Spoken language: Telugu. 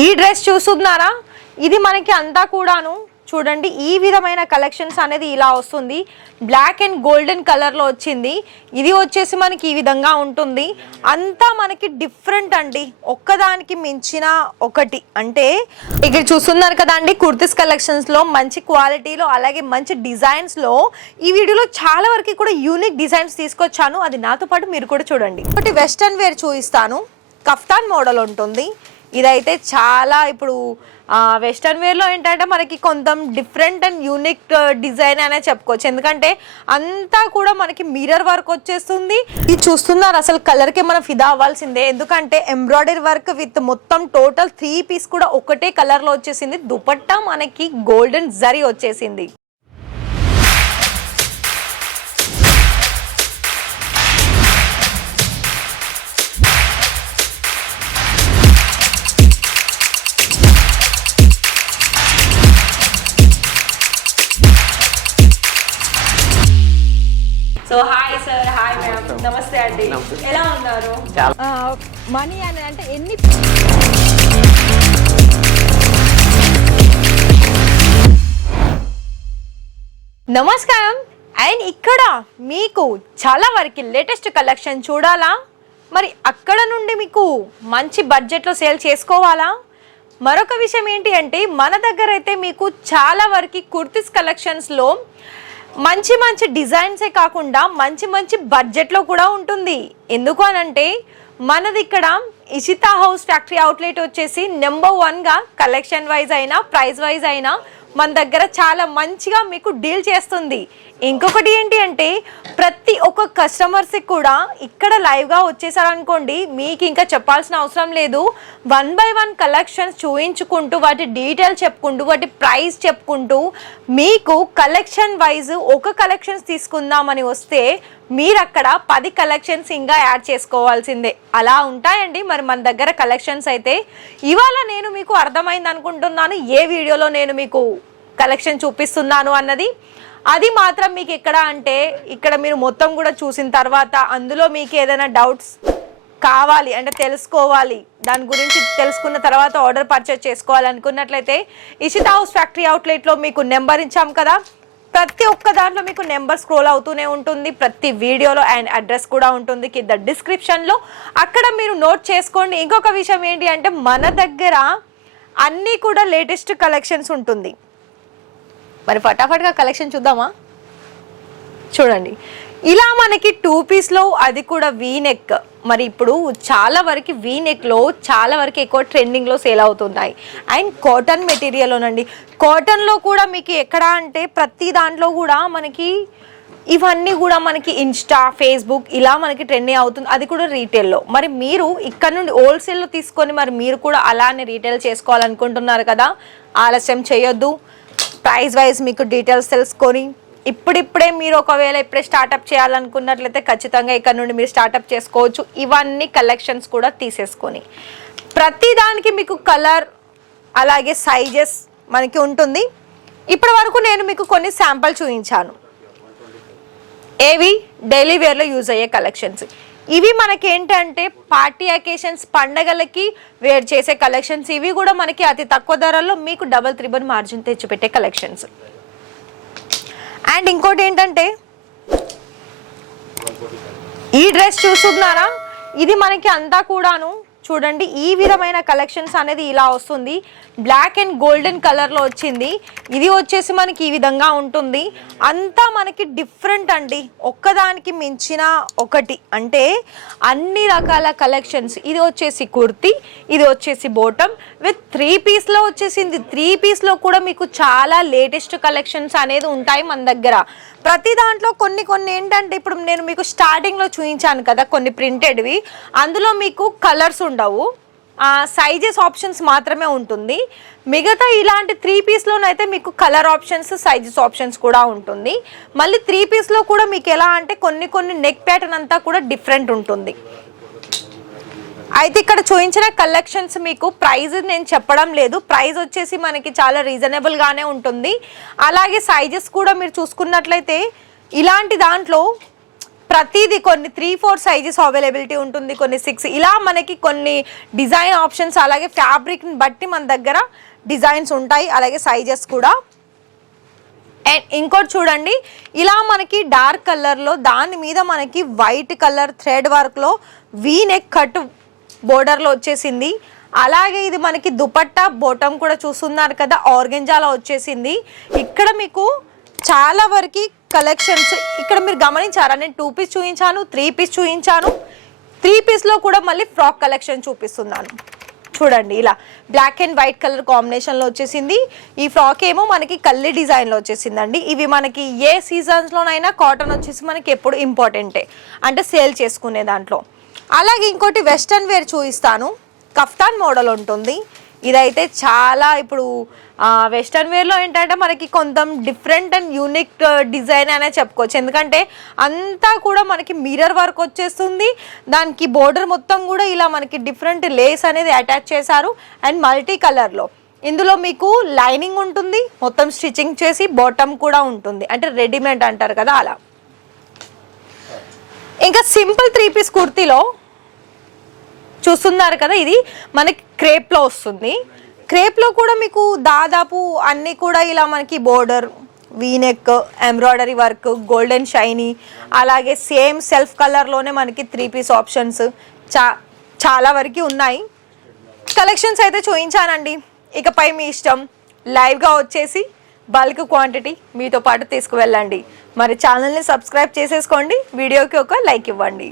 ఈ డ్రెస్ చూస్తున్నారా, ఇది మనకి అంతా కూడాను చూడండి ఈ విధమైన కలెక్షన్స్ అనేది ఇలా వస్తుంది. బ్లాక్ అండ్ గోల్డెన్ కలర్లో వచ్చింది. ఇది వచ్చేసి మనకి ఈ విధంగా ఉంటుంది. అంతా మనకి డిఫరెంట్ అండి, ఒక్కదానికి మించిన ఒకటి. అంటే ఇక్కడ చూస్తున్నారు కదా అండి, కుర్తీస్ కలెక్షన్స్లో మంచి క్వాలిటీలో అలాగే మంచి డిజైన్స్లో ఈ వీడియోలో చాలా వరకు కూడా యూనిక్ డిజైన్స్ తీసుకొచ్చాను. అది నాతో పాటు మీరు కూడా చూడండి. ఒకటి వెస్టర్న్ వేర్ చూపిస్తాను, కఫ్తాన్ మోడల్ ఉంటుంది. ఇదైతే చాలా ఇప్పుడు వెస్టర్న్ వేర్లో ఏంటంటే మనకి కొంచెం డిఫరెంట్ అండ్ యూనిక్ డిజైన్ అనే చెప్పుకోవచ్చు. ఎందుకంటే అంతా కూడా మనకి మిర్రర్ వర్క్ వచ్చేస్తుంది. ఇది చూస్తున్నారు, అసలు కలర్కి మనం ఫిదా అవ్వాల్సిందే. ఎందుకంటే ఎంబ్రాయిడరీ వర్క్ విత్ మొత్తం టోటల్ 3 పీస్ కూడా ఒకటే కలర్లో వచ్చేసింది. దుపట్టా మనకి గోల్డెన్ జరీ వచ్చేసింది. So hi sir, hi ma'am, నమస్తే అండి. ఎలా ఉన్నారు? మనీ అని అంటే ఎన్ని నమస్కారం. అండ్ ఇక్కడ మీకు చాలా వరకు లేటెస్ట్ కలెక్షన్ చూడాలా, మరి అక్కడ నుండి మీకు మంచి బడ్జెట్లో సేల్ చేసుకోవాలా? మరొక విషయం ఏంటి అంటే మన దగ్గర అయితే మీకు చాలా వరకు కుర్తీస్ కలెక్షన్స్లో మంచి మంచి డిజైన్సే కాకుండా మంచి మంచి బడ్జెట్లో కూడా ఉంటుంది. ఎందుకు అనంటే మనది ఇక్కడ ఇషితా హౌస్ ఫ్యాక్టరీ అవుట్లెట్ వచ్చేసి నెంబర్ 1గా కలెక్షన్ వైజ్ అయినా ప్రైస్ వైజ్ అయినా మన దగ్గర చాలా మంచిగా మీకు డీల్ చేస్తుంది. ఇంకొకటి ఏంటి అంటే ప్రతి ఒక్క కస్టమర్స్కి కూడా ఇక్కడ లైవ్గా వచ్చేసారనుకోండి, మీకు ఇంకా చెప్పాల్సిన అవసరం లేదు. 1 by 1 కలెక్షన్స్ చూయించుకుంటూ వాటి డీటెయిల్స్ చెప్పుకుంటూ వాటి ప్రైస్ చెప్పుకుంటూ మీకు కలెక్షన్ వైజ్ ఒక కలెక్షన్స్ తీసుకుందామని వస్తే మీరు అక్కడ 10 కలెక్షన్స్ ఇంకా యాడ్ చేసుకోవాల్సిందే. అలా ఉంటాయండి మరి మన దగ్గర కలెక్షన్స్ అయితే. ఇవాళ నేను మీకు అర్థమైంది అనుకుంటున్నాను ఏ వీడియోలో నేను మీకు కలెక్షన్ చూపిస్తున్నాను అన్నది. అది మాత్రం మీకు ఎక్కడ అంటే ఇక్కడ మీరు మొత్తం కూడా చూసిన తర్వాత అందులో మీకు ఏదైనా డౌట్స్ కావాలి అంటే తెలుసుకోవాలి, దాని గురించి తెలుసుకున్న తర్వాత ఆర్డర్ పర్చేస్ చేసుకోవాలనుకున్నట్లయితే ఇషితా హౌస్ ఫ్యాక్టరీ అవుట్లెట్లో మీకు నెంబర్ ఇచ్చాం కదా, ప్రతి ఒక్క దాంట్లో మీకు నెంబర్ స్క్రోల్ అవుతూనే ఉంటుంది. ప్రతి వీడియోలో అండ్ అడ్రస్ కూడా ఉంటుంది కింద డిస్క్రిప్షన్లో, అక్కడ మీరు నోట్ చేసుకోండి. ఇంకొక విషయం ఏంటి అంటే మన దగ్గర అన్నీ కూడా లేటెస్ట్ కలెక్షన్స్ ఉంటుంది. మరి ఫటాఫట్గా కలెక్షన్ చూద్దామా? చూడండి, ఇలా మనకి 2 పీస్లో అది కూడా వీనెక్. మరి ఇప్పుడు చాలా వరకు వీనెక్లో చాలా వరకు ఎక్కువ ట్రెండింగ్లో సేల్ అవుతున్నాయి. అండ్ కాటన్ మెటీరియల్లోనండి, కాటన్లో కూడా మీకు ఎక్కడ అంటే ప్రతి దాంట్లో కూడా మనకి ఇవన్నీ కూడా మనకి ఇన్స్టా ఫేస్బుక్ ఇలా మనకి ట్రెండింగ్ అవుతుంది, అది కూడా రీటైల్లో. మరి మీరు ఇక్కడ నుండి హోల్సేల్లో తీసుకొని మరి మీరు కూడా అలానే రీటైల్ చేసుకోవాలనుకుంటున్నారు కదా, ఆలస్యం చేయొద్దు. ప్రైస్ వైజ్ మీకు డీటెయిల్స్ తెలుసుకొని ఇప్పుడిప్పుడే మీరు ఒకవేళ ఇప్పుడే స్టార్టప్ చేయాలనుకున్నట్లయితే ఖచ్చితంగా ఇక్కడ నుండి మీరు స్టార్టప్ చేసుకోవచ్చు. ఇవన్నీ కలెక్షన్స్ కూడా తీసేసుకొని ప్రతి దానికి మీకు కలర్ అలాగే సైజెస్ మనకి ఉంటుంది. ఇప్పటి వరకు నేను మీకు కొన్ని శాంపుల్ చూపించాను, ఏవి డైలీ వేర్లో యూజ్ అయ్యే కలెక్షన్స్. ఇవి మనకి ఏంటంటే పార్టీ అకేషన్స్ పండగలకి వేర్ చేసే కలెక్షన్స్. ఇవి కూడా మనకి అతి తక్కువ ధరల్లో మీకు డబల్ 3 మార్జిన్ తెచ్చిపెట్టే కలెక్షన్స్. అండ్ ఇంకోటి ఏంటంటే ఈ డ్రెస్ చూస్తున్నారా, ఇది మనకి అంతా కూడాను చూడండి ఈ విధమైన కలెక్షన్స్ అనేది ఇలా వస్తుంది. బ్లాక్ అండ్ గోల్డెన్ కలర్లో వచ్చింది. ఇది వచ్చేసి మనకి ఈ విధంగా ఉంటుంది. అంతా మనకి డిఫరెంట్ అండి, ఒక్కదానికి మించిన ఒకటి. అంటే అన్ని రకాల కలెక్షన్స్. ఇది వచ్చేసి కుర్తీ, ఇది వచ్చేసి బోటమ్ విత్ 3 పీస్లో వచ్చేసింది. 3 పీస్లో కూడా మీకు చాలా లేటెస్ట్ కలెక్షన్స్ అనేది ఉంటాయి మన దగ్గర. ప్రతి దాంట్లో కొన్ని ఏంటంటే ఇప్పుడు నేను మీకు స్టార్టింగ్లో చూపించాను కదా కొన్ని ప్రింటెడ్వి, అందులో మీకు కలర్స్ ఉండవు, సైజెస్ ఆప్షన్స్ మాత్రమే ఉంటుంది. మిగతా ఇలాంటి 3 పీస్లోనైతే మీకు కలర్ ఆప్షన్స్ సైజెస్ ఆప్షన్స్ కూడా ఉంటుంది. మళ్ళీ 3 పీస్లో కూడా మీకు ఎలా అంటే కొన్ని నెక్ ప్యాటర్న్ అంతా కూడా డిఫరెంట్ ఉంటుంది. అయితే ఇక్కడ చూపించిన కలెక్షన్స్ మీకు ప్రైస్ నేను చెప్పడం లేదు, ప్రైస్ వచ్చేసి మనకి చాలా రీజనబుల్గానే ఉంటుంది. అలాగే సైజెస్ కూడా మీరు చూసుకున్నట్లయితే ఇలాంటి దాంట్లో ప్రతిదీ కొన్ని 3-4 సైజెస్ అవైలబిలిటీ ఉంటుంది, కొన్ని 6, ఇలా మనకి కొన్ని డిజైన్ ఆప్షన్స్ అలాగే ఫ్యాబ్రిక్ని బట్టి మన దగ్గర డిజైన్స్ ఉంటాయి, అలాగే సైజెస్ కూడా. అండ్ ఇంకోటి చూడండి, ఇలా మనకి డార్క్ కలర్లో దాని మీద మనకి వైట్ కలర్ థ్రెడ్ వర్క్లో వీ నెక్ కట్ బోర్డర్లో వచ్చేసింది. అలాగే ఇది మనకి దుపట్టా బోటం కూడా చూస్తున్నారు కదా, ఆర్గెంజాలో వచ్చేసింది. ఇక్కడ మీకు చాలా వరకు కలెక్షన్స్ ఇక్కడ మీరు గమనించారా, నేను 2 పీస్ చూపించాను, 3 పీస్ చూపించాను. 3 పీస్లో కూడా మళ్ళీ ఫ్రాక్ కలెక్షన్ చూపిస్తున్నాను. చూడండి, ఇలా బ్లాక్ అండ్ వైట్ కలర్ కాంబినేషన్లో వచ్చేసింది. ఈ ఫ్రాక్ ఏమో మనకి కల్లి డిజైన్లో వచ్చేసిందండి. ఇవి మనకి ఏ సీజన్స్లోనైనా కాటన్ వచ్చేసి మనకి ఎప్పుడు ఇంపార్టెంటే, అంటే సేల్ చేసుకునే దాంట్లో. అలాగే ఇంకోటి వెస్ట్రన్ వేర్ చూపిస్తాను, కఫ్తాన్ మోడల్ ఉంటుంది. ఇదైతే చాలా ఇప్పుడు వెస్ట్రన్ వేర్లో ఏంటంటే మనకి కొంచెం డిఫరెంట్ అండ్ యూనిక్ డిజైన్ అనే చెప్పుకోవచ్చు. ఎందుకంటే అంతా కూడా మనకి మిర్రర్ వర్క్ వచ్చేస్తుంది, దానికి బోర్డర్ మొత్తం కూడా ఇలా మనకి డిఫరెంట్ లేస్ అనేది అటాచ్ చేశారు. అండ్ మల్టీ కలర్లో ఇందులో మీకు లైనింగ్ ఉంటుంది, మొత్తం స్టిచ్చింగ్ చేసి బాటమ్ కూడా ఉంటుంది, అంటే రెడీమేడ్ అంటారు కదా అలా. ఇంకా సింపుల్ 3 పీస్ కుర్తీలో చూస్తున్నారు కదా, ఇది మనకి క్రేప్లో వస్తుంది. క్రేప్లో కూడా మీకు దాదాపు అన్నీ కూడా ఇలా మనకి border, V-neck, embroidery work, golden shiny, అలాగే సేమ్ సెల్ఫ్ కలర్లోనే మనకి 3 పీస్ ఆప్షన్స్ చాలా వరకు ఉన్నాయి. కలెక్షన్స్ అయితే చూపించానండి. ఇకపై మీ ఇష్టం, లైవ్గా వచ్చేసి బల్క్ క్వాంటిటీ మీతో పాటు తీసుకువెళ్ళండి. మరి ఛానల్ని సబ్స్క్రైబ్ చేసేసుకోండి, వీడియోకి ఒక లైక్ ఇవ్వండి.